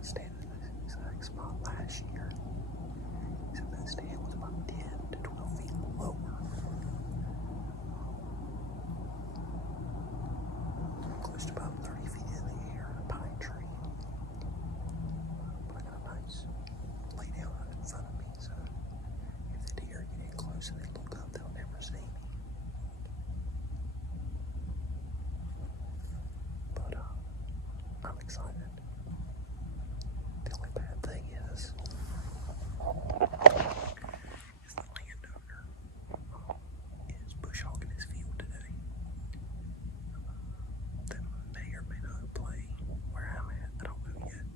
a stand in this exact spot last year. Except that stand was about 10 to 12 feet lower. Close to about 30 feet in the air, a pine tree. But I got a nice lay down right in front of me, so if the deer get in close and they look up, they'll never see me. But I'm excited. The only bad thing is the landowner is bush hogging his field today. That may or may not play where I'm at. I don't know yet.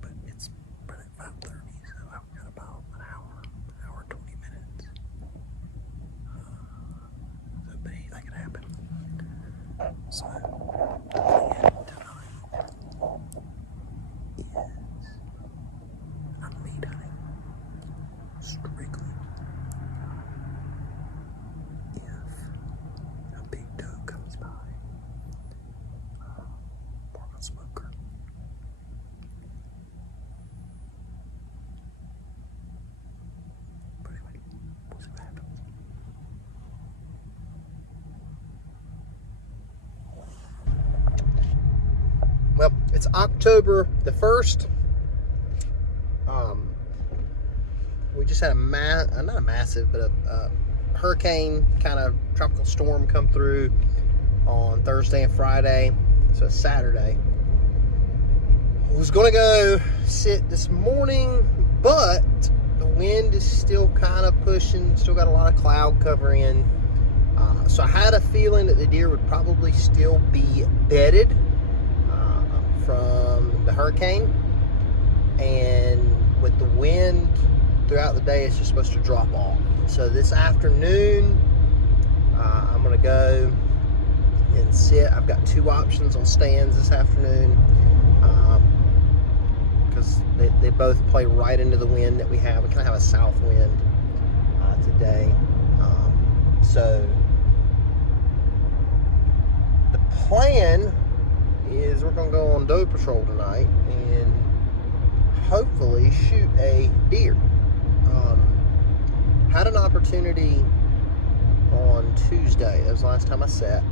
But it's right at 5:30, so I've got about an hour and 20 minutes. So but anything could happen. So the plan tonight is I'm meat hunting strictly if a big doe comes by, or a smoker. But anyway, we'll see what happens. Well, it's October the 1st. We just had not a massive, but a hurricane kind of tropical storm come through on Thursday and Friday. So it's Saturday. I was going to go sit this morning, but the wind is still kind of pushing, still got a lot of cloud covering in. So I had a feeling that the deer would probably still be bedded from the hurricane, and with the wind throughout the day, it's just supposed to drop off. So this afternoon, I'm gonna go and sit. I've got 2 options on stands this afternoon because they both play right into the wind that we have. We kind of have a south wind today. So the plan is we're gonna go on doe patrol tonight and hopefully shoot a deer. Had an opportunity on Tuesday. That was the last time I sat.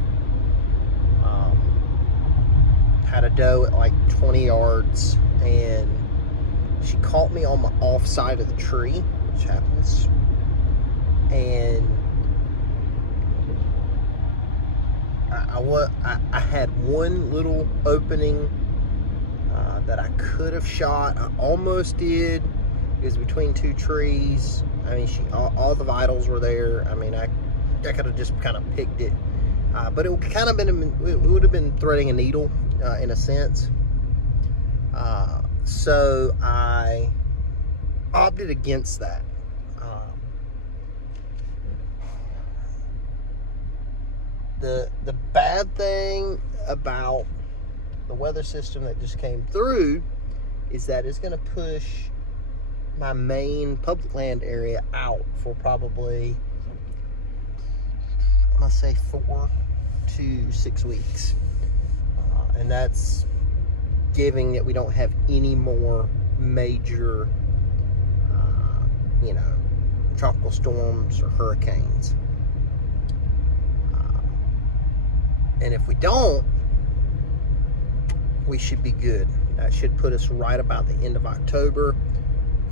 Had a doe at like 20 yards, and she caught me on my off side of the tree, which happens. And I had one little opening that I could have shot. I almost did. It was between 2 trees. I mean, all the vitals were there. I mean, I could have just kind of picked it, but it kind of been, it would have been threading a needle in a sense. So I opted against that. The bad thing about the weather system that just came through is that it's going to push my main public land area out for probably, I'm going to say 4 to 6 weeks. And that's giving that we don't have any more major, tropical storms or hurricanes. And if we don't, we should be good. That should put us right about the end of October,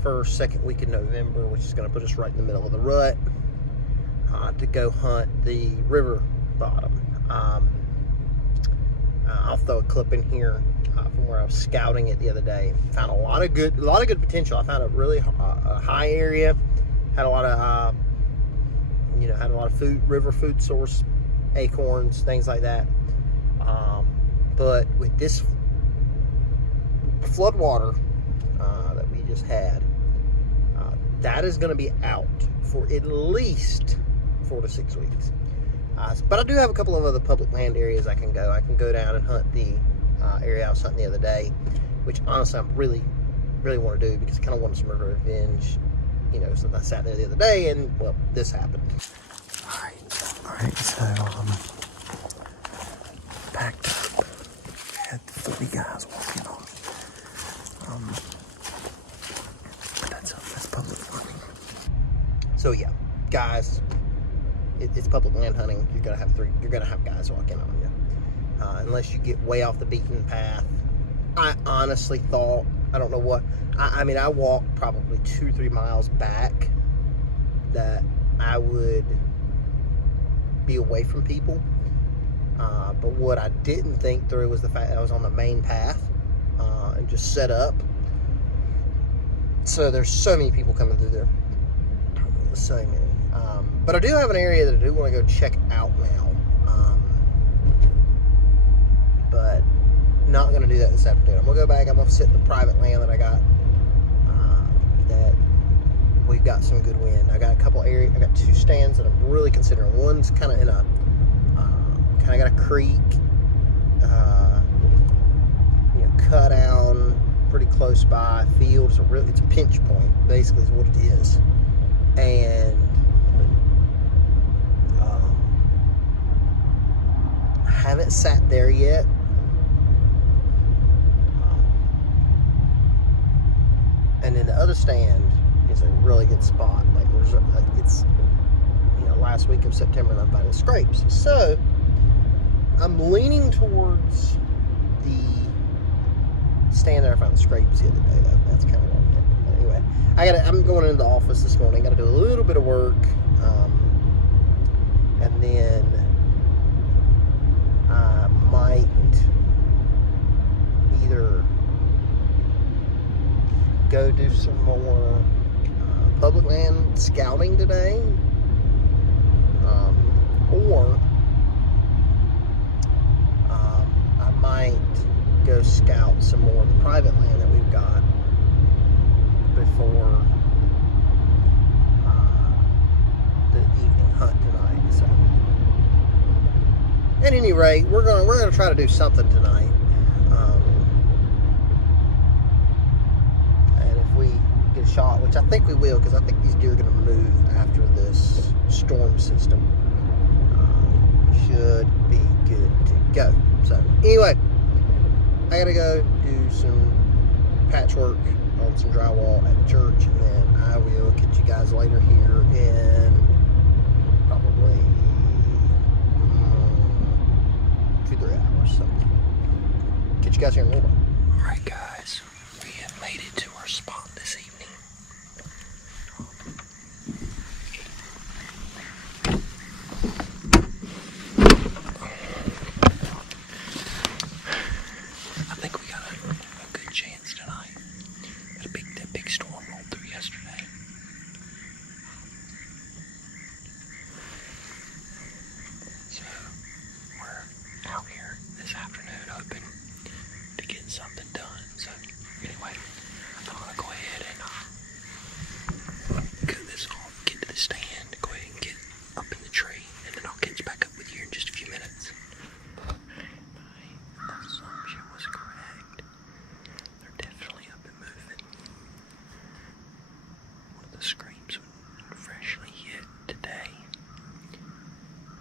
first, second week in November, which is going to put us right in the middle of the rut to go hunt the river bottom. I'll throw a clip in here from where I was scouting it the other day. Found a lot of good potential. I found a really high area. Had a lot of food, river food source, acorns, things like that. But with this flood water that we just had, that is going to be out for at least 4 to 6 weeks. But I do have a couple of other public land areas I can go. I can go down and hunt the area I was hunting the other day, which honestly I really, really want to do because I kind of wanted some revenge, since I sat there the other day and, well, this happened. All right, so packed up. Had 3 guys walking on. So yeah, guys, it's public land hunting. You're gonna have guys walking on you, unless you get way off the beaten path. I honestly thought, I don't know what, I mean, I walked probably 2-3 miles back that I would be away from people. But what I didn't think through was the fact that I was on the main path and just set up. So there's so many people coming through there. So many. But I do have an area that I do want to go check out now. But not going to do that this afternoon. I'm going to go back. I'm going to sit in the private land that I got. That we've got some good wind. I got a couple areas. I got 2 stands that I'm really considering. One's kind of in a kind of got a creek, cut down pretty close by a field. It's a pinch point, basically, is what it is. And I haven't sat there yet. And then the other stand is a really good spot. It's last week of September, and I'm finding scrapes. So I'm leaning towards the stand that I found the scrapes the other day, though. That's kind of what I'm thinking. But anyway, I'm going into the office this morning. Got to do a little bit of work, and then I might either go do some more public land scouting today, or I might go scout some more of the private land that we've got before the evening hunt tonight. So, at any rate, we're gonna try to do something tonight. And if we get a shot, which I think we will, because I think these deer are gonna move after this storm system, should be good to go. So anyway, I gotta go do some patchwork on some drywall at the church, and then I will catch you guys later here in probably 2-3 hours. So catch you guys here in a little bit. Alright guys, we have made it to our spot this evening. I think we got a good chance tonight. That big storm rolled through yesterday. So we're out here this afternoon hoping to get something done. So anyway, I'm gonna go ahead and cut this off, get to the stand, go ahead and get up in the tree, and then I'll catch back up with you in just a few minutes. My assumption was correct. They're definitely up and moving. One of the scrapes freshly hit today,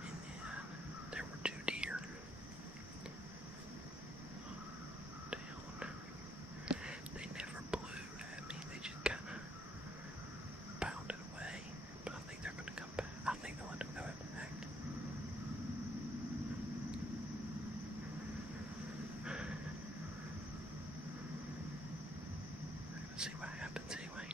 and then there were 2 deer down. They never blew at me. They just kind of pounded away. But I think they're going to come back. I think they'll end up going back. Let's see what happens anyway.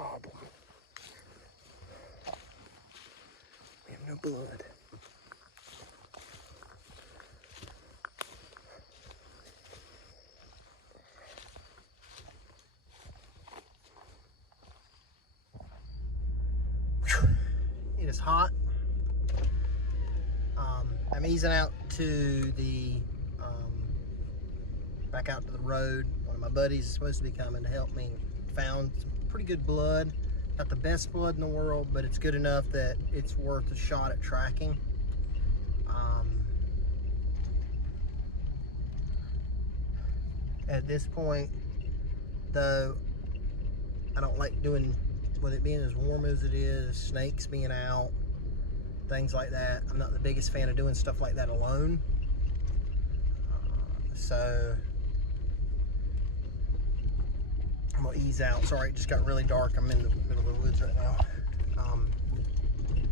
problem. We have no blood. It is hot. I'm easing out to the back out to the road. One of my buddies is supposed to be coming to help me. Found some pretty good blood. Not the best blood in the world, but it's good enough that it's worth a shot at tracking. At this point, though, I don't like doing, with it being as warm as it is, snakes being out, things like that. I'm not the biggest fan of doing stuff like that alone. So I'm gonna ease out. Sorry, it just got really dark. I'm in the middle of the woods right now.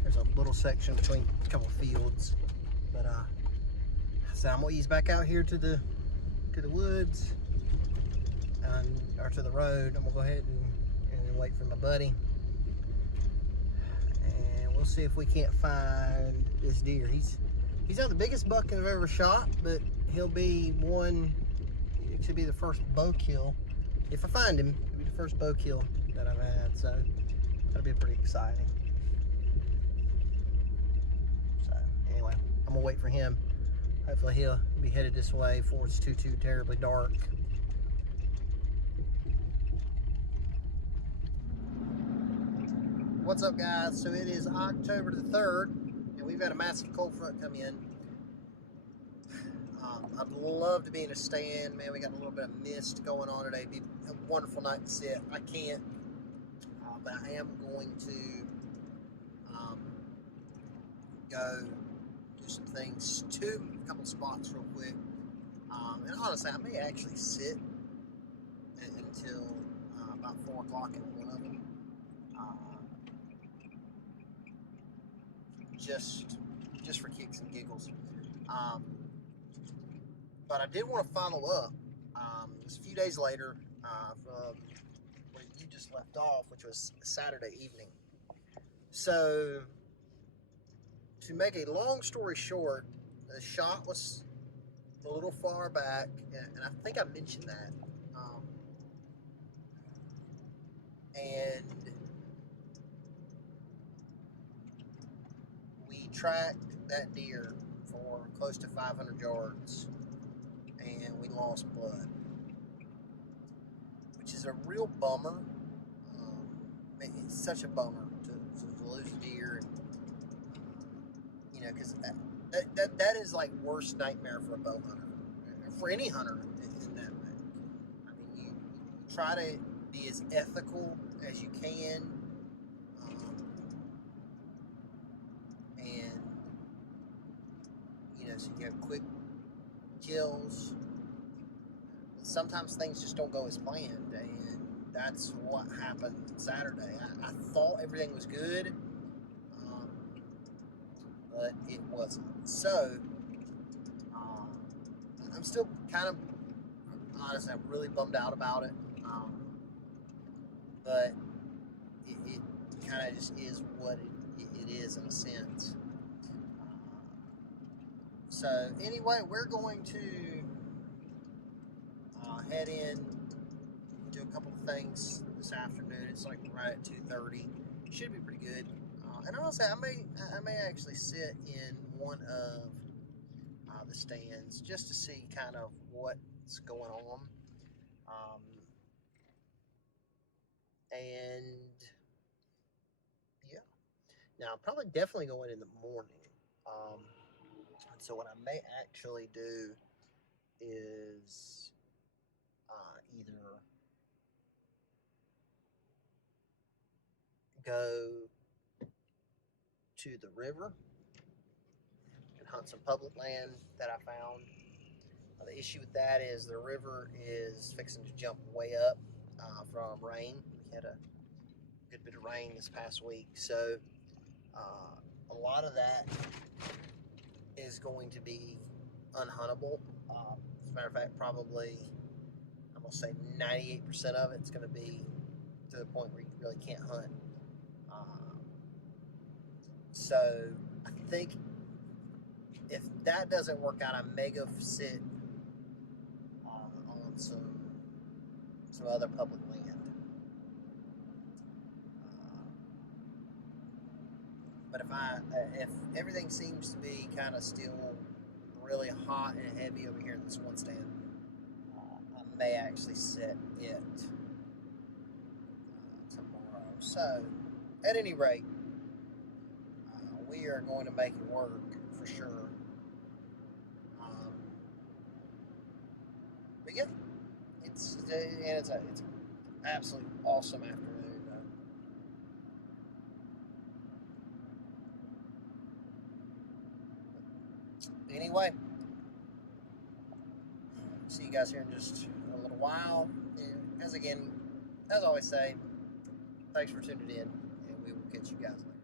There's a little section between a couple of fields, but so I'm gonna ease back out here to the woods or to the road. I'm gonna go ahead and wait for my buddy, and we'll see if we can't find this deer. He's not the biggest buck I've ever shot, but he'll be one. It should be the first bow kill. If I find him, it'll be the first bow kill that I've had, so that'll be pretty exciting. So anyway, I'm gonna wait for him. Hopefully he'll be headed this way before it's too terribly dark. What's up, guys? So it is October the 3rd, and we've had a massive cold front come in. I'd love to be in a stand. Man, we got a little bit of mist going on today. It'd be a wonderful night to sit. I can't, but I am going to go do some things to a couple spots real quick. And honestly, I may actually sit until about 4 o'clock in one of them. Just for kicks and giggles. But I did want to follow up. Just a few days later from where you just left off, which was Saturday evening. So, to make a long story short, the shot was a little far back, and I think I mentioned that. And we tracked that deer for close to 500 yards, and we lost blood, which is a real bummer. It's such a bummer to lose a deer, and because that is like worst nightmare for a bow hunter, for any hunter in that way. I mean, you try to be as ethical as you can, and so you have quick kills. Sometimes things just don't go as planned, and that's what happened Saturday. I thought everything was good, but it wasn't. So I'm still kind of, honestly, I'm really bummed out about it. But it kind of just is what it is in a sense. So anyway, we're going to head in, do a couple of things this afternoon. It's like right at 2:30. Should be pretty good. And honestly, I may actually sit in one of the stands just to see kind of what's going on. And yeah, now I'm probably definitely going in the morning. So what I may actually do is either go to the river and hunt some public land that I found. The issue with that is the river is fixing to jump way up from rain. We had a good bit of rain this past week, so a lot of that is going to be unhuntable. As a matter of fact, probably I'm gonna say 98% of it's going to be to the point where you really can't hunt. So I think if that doesn't work out, I may go sit on some other public land. But if everything seems to be kind of still really hot and heavy over here in this one stand, I may actually set it tomorrow. So, at any rate, we are going to make it work for sure. But yeah, it's an absolutely awesome afternoon. Anyway, see you guys here in just a little while. And as always say, thanks for tuning in, and we will catch you guys later.